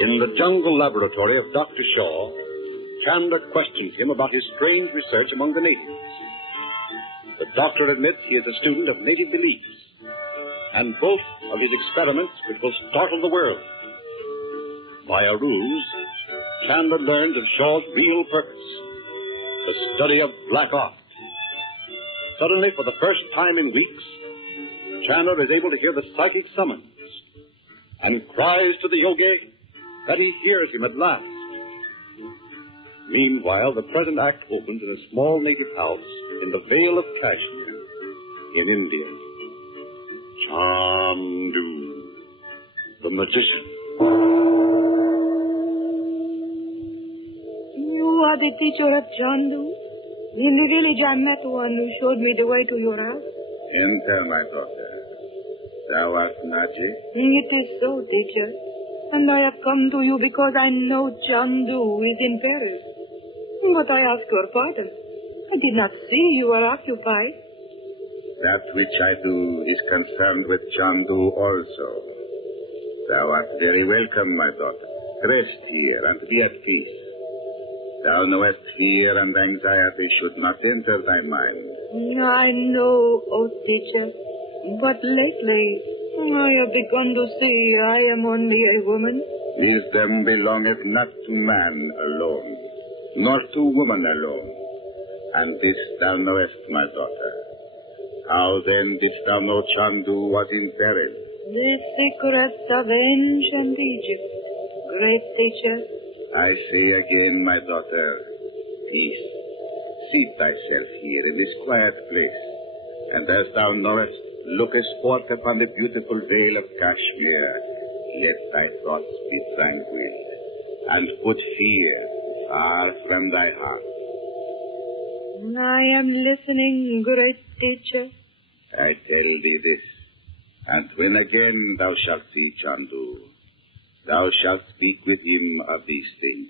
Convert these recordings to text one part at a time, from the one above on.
In the jungle laboratory of Dr. Shaw, Chandler questions him about his strange research among the natives. The doctor admits he is a student of native beliefs, and both of his experiments which will startle the world. By a ruse, Chandler learns of Shaw's real purpose, the study of black art. Suddenly, for the first time in weeks, Chandler is able to hear the psychic summons and cries to the yogi that he hears him at last. Meanwhile, the present act opens in a small native house in the Vale of Kashmir in India. Chandu the Magician. You are the teacher of Chandu? In the village I met one who showed me the way to your house. Enter, my daughter. Thou art Nadji? It is so, teacher. And I have come to you because I know Chandu is in peril. But I ask your pardon. I did not see you were occupied. That which I do is concerned with Chandu also. Thou art very welcome, my daughter. Rest here and be at peace. Thou knowest fear and anxiety should not enter thy mind. I know, oh teacher. But lately, I have begun to see I am only a woman. Wisdom belongeth not to man alone, nor to woman alone. And this thou knowest, my daughter. How then didst thou know Chandu was in peril? The secrets of ancient Egypt, great teacher. I say again, my daughter, peace. Seat thyself here in this quiet place, and as thou knowest, lookest forth upon the beautiful vale of Kashmir. Let thy thoughts be tranquil, and put fear far from thy heart. I am listening, great teacher. I tell thee this, and when again thou shalt see Chandu, thou shalt speak with him of these things.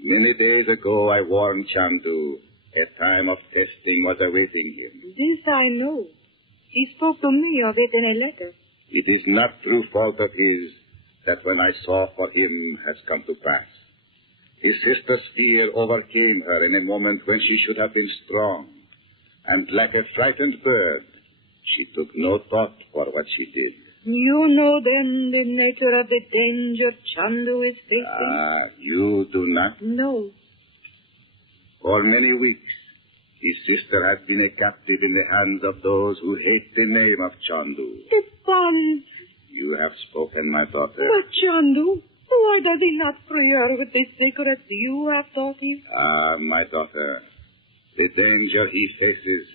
Many days ago I warned Chandu a time of testing was awaiting him. This I know. He spoke to me of it in a letter. It is not through fault of his that when I saw for him has come to pass. His sister's fear overcame her in a moment when she should have been strong, and like a frightened bird, she took no thought for what she did. You know, then, the nature of the danger Chandu is facing? You do not? No. For many weeks, his sister had been a captive in the hands of those who hate the name of Chandu. The bonds. You have spoken, my daughter. But Chandu, why does he not free her with the secrets you have taught him? My daughter, the danger he faces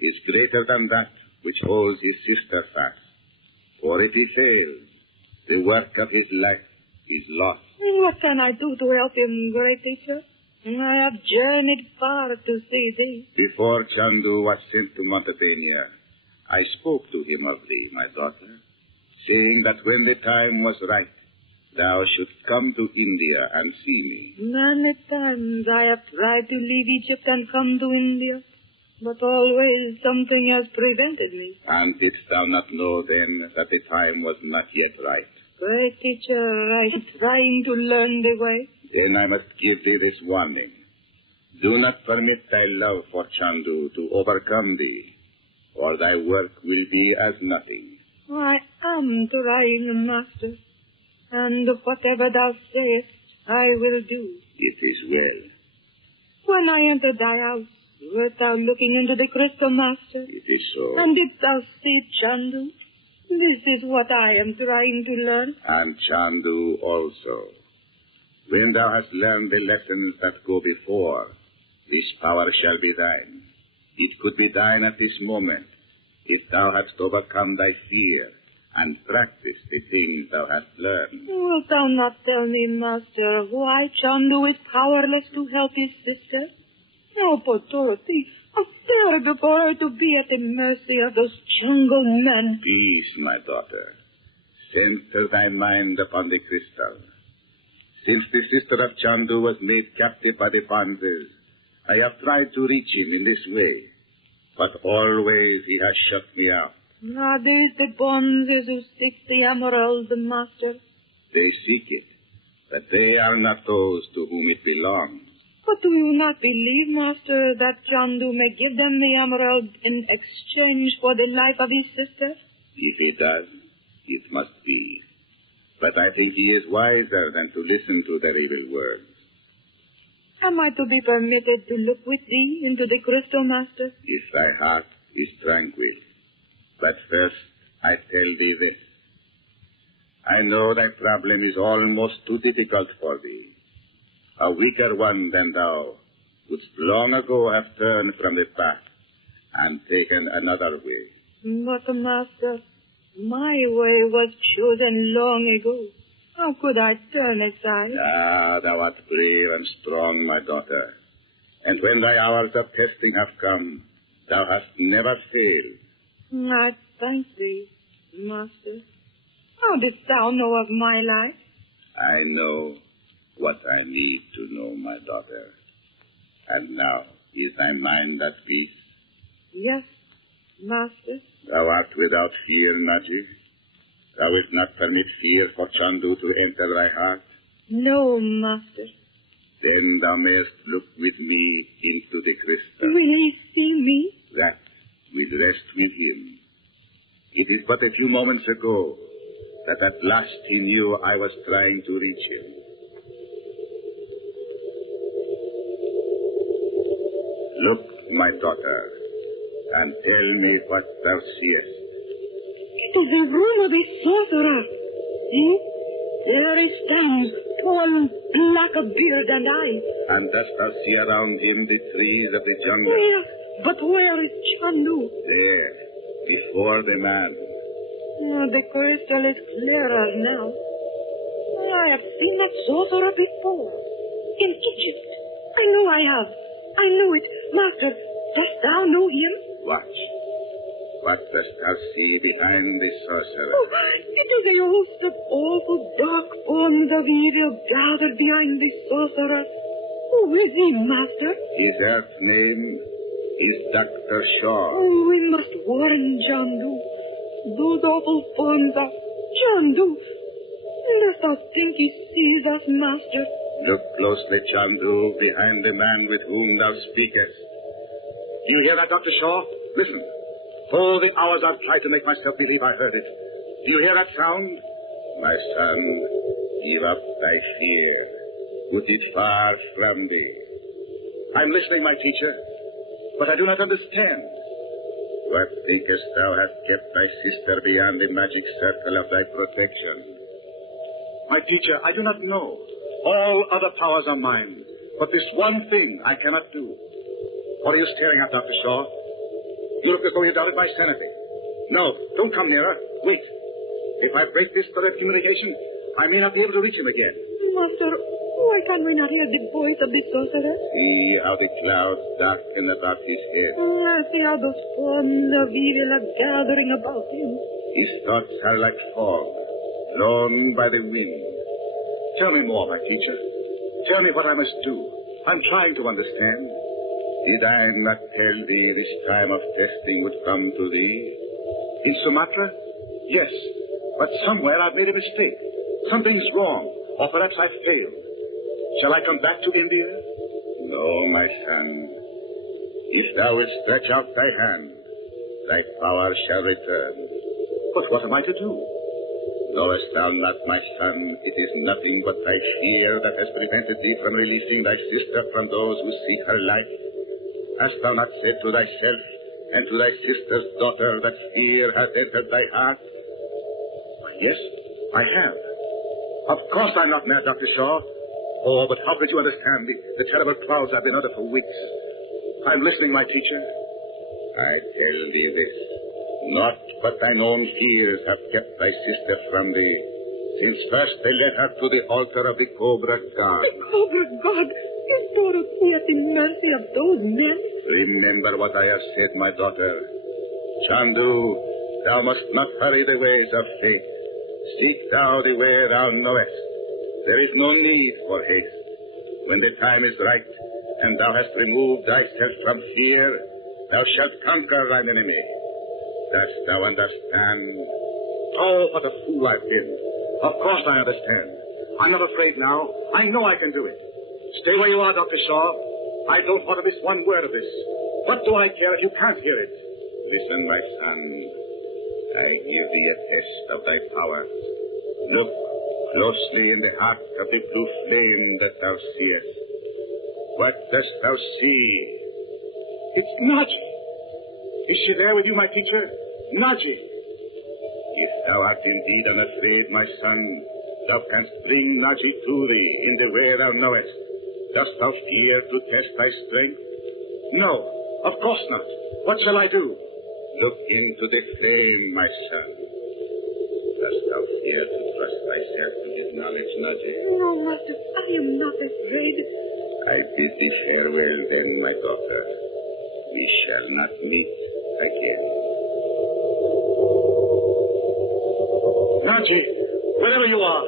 is greater than that which holds his sister fast. For if he fails, the work of his life is lost. What can I do to help him, great teacher? I have journeyed far to see thee. Before Chandu was sent to Montebania, I spoke to him of thee, my daughter, saying that when the time was right, thou shouldst come to India and see me. Many times I have tried to leave Egypt and come to India, but always something has prevented me. And didst thou not know then that the time was not yet right? Great teacher, I am trying to learn the way. Then I must give thee this warning. Do not permit thy love for Chandu to overcome thee, or thy work will be as nothing. I am trying, master, and whatever thou sayest, I will do. It is well. When I entered thy house, wert thou looking into the crystal, master? It is so. And didst thou see Chandu? This is what I am trying to learn. And Chandu also. When thou hast learned the lessons that go before, this power shall be thine. It could be thine at this moment, if thou hadst overcome thy fear and practiced the things thou hast learned. Wilt thou not tell me, master, why Chandu is powerless to help his sister? Oh, poor Dorothy, how terrible for her to be at the mercy of those jungle men. Peace, my daughter. Center thy mind upon the crystal. Since the sister of Chandu was made captive by the Panzas, I have tried to reach him in this way, but always he has shut me out. Are these the Bonzes who seek the emerald, master? They seek it, that they are not those to whom it belongs. But do you not believe, Master, that Chandu may give them the emerald in exchange for the life of his sister? If he does, it must be. But I think he is wiser than to listen to their evil words. Am I to be permitted to look with thee into the crystal, Master? If thy heart is tranquil. But first, I tell thee this. I know thy problem is almost too difficult for thee. A weaker one than thou wouldst long ago have turned from the path and taken another way. But, Master, my way was chosen long ago. How could I turn aside? Ah, thou art brave and strong, my daughter. And when thy hours of testing have come, thou hast never failed. I thank thee, Master. How didst thou know of my life? I know what I need to know, my daughter. And now, is thy mind at peace? Yes, Master. Thou art without fear, Nadji. Thou wilt not permit fear for Chandu to enter thy heart? No, Master. Then thou mayest look with me into the crystal. Will he see me? That will rest with him. It is but a few moments ago that at last he knew I was trying to reach him. Look, my daughter, and tell me what thou seest. It is the room of a sorcerer. See? There he stands, tall, black of beard and eyes. And dost thou see around him the trees of the jungle? Where? But where is Chandu? There, before the man. Oh, the crystal is clearer now. I have seen that sorcerer before. In Egypt. I know I have. I know it. Master, dost thou know him? Watch. What dost thou see behind the sorcerer? Oh, it is a host of awful dark forms of evil gathered behind the sorcerer. Who is he, Master? His earth name is Dr. Shaw. Oh, we must warn Chandu. Those awful forms are Chandu. Lest thou think he sees us, Master. Look closely, Chandu, behind the man with whom thou speakest. Do you hear that, Dr. Shaw? Listen. All the hours I've tried to make myself believe I heard it. Do you hear that sound? My son, give up thy fear. Put it far from thee. I'm listening, my teacher, but I do not understand. What thinkest thou hast kept thy sister beyond the magic circle of thy protection? My teacher, I do not know. All other powers are mine, but this one thing I cannot do. What are you staring at, Dr. Shaw? You look as though you doubted my sanity. No, don't come nearer. Wait. If I break this thread of communication, I may not be able to reach him again. Master, why can we not hear the voice of the sorcerer? See how the clouds darken about his head. I see how those forms of evil are gathering about him. His thoughts are like fog, blown by the wind. Tell me more, my teacher. Tell me what I must do. I'm trying to understand. Did I not tell thee this time of testing would come to thee? In Sumatra? Yes. But somewhere I've made a mistake. Something's wrong. Or perhaps I've failed. Shall I come back to India? No, my son. If thou wilt stretch out thy hand, thy power shall return. But what am I to do? Knowest thou not, my son, it is nothing but thy fear that has prevented thee from releasing thy sister from those who seek her life? Hast thou not said to thyself and to thy sister's daughter that fear hath entered thy heart? Yes, I have. Of course I'm not mad, Dr. Shaw. Oh, but how could you understand the terrible clouds I've been under for weeks? I'm listening, my teacher. I tell thee this. Not but thine own fears have kept thy sister from thee, since first they led her to the altar of the Cobra God. The Cobra God? Is Dorothy at the mercy of those men? Remember what I have said, my daughter. Chandu, thou must not hurry the ways of fate. Seek thou the way thou knowest. There is no need for haste. When the time is right, and thou hast removed thyself from fear, thou shalt conquer thine enemy. Dost thou understand? Oh, what a fool I've been. Of course I understand. I'm not afraid now. I know I can do it. Stay where you are, Dr. Shaw. I don't want to miss one word of this. What do I care if you can't hear it? Listen, my son. I give thee a test of thy power. Look closely in the heart of the blue flame that thou seest. What dost thou see? It's Nadji. Is she there with you, my teacher? Nadji. If thou art indeed unafraid, my son, thou canst bring Nadji to thee in the way thou knowest. Dost thou fear to test thy strength? No, of course not. What shall I do? Look into the flame, my son. Dost thou fear to trust thyself to this knowledge, Nadji? No, Master, I am not afraid. I bid thee farewell, then, my daughter. We shall not meet again. Nadji, wherever you are,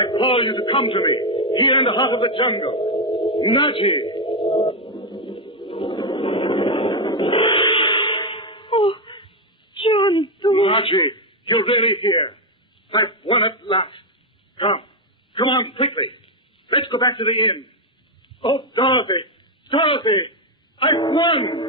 I call you to come to me, here in the heart of the jungle. Nadji! Oh, Chandu. Nadji, you're really here. I've won at last. Come on, quickly. Let's go back to the inn. Oh, Dorothy, I've won!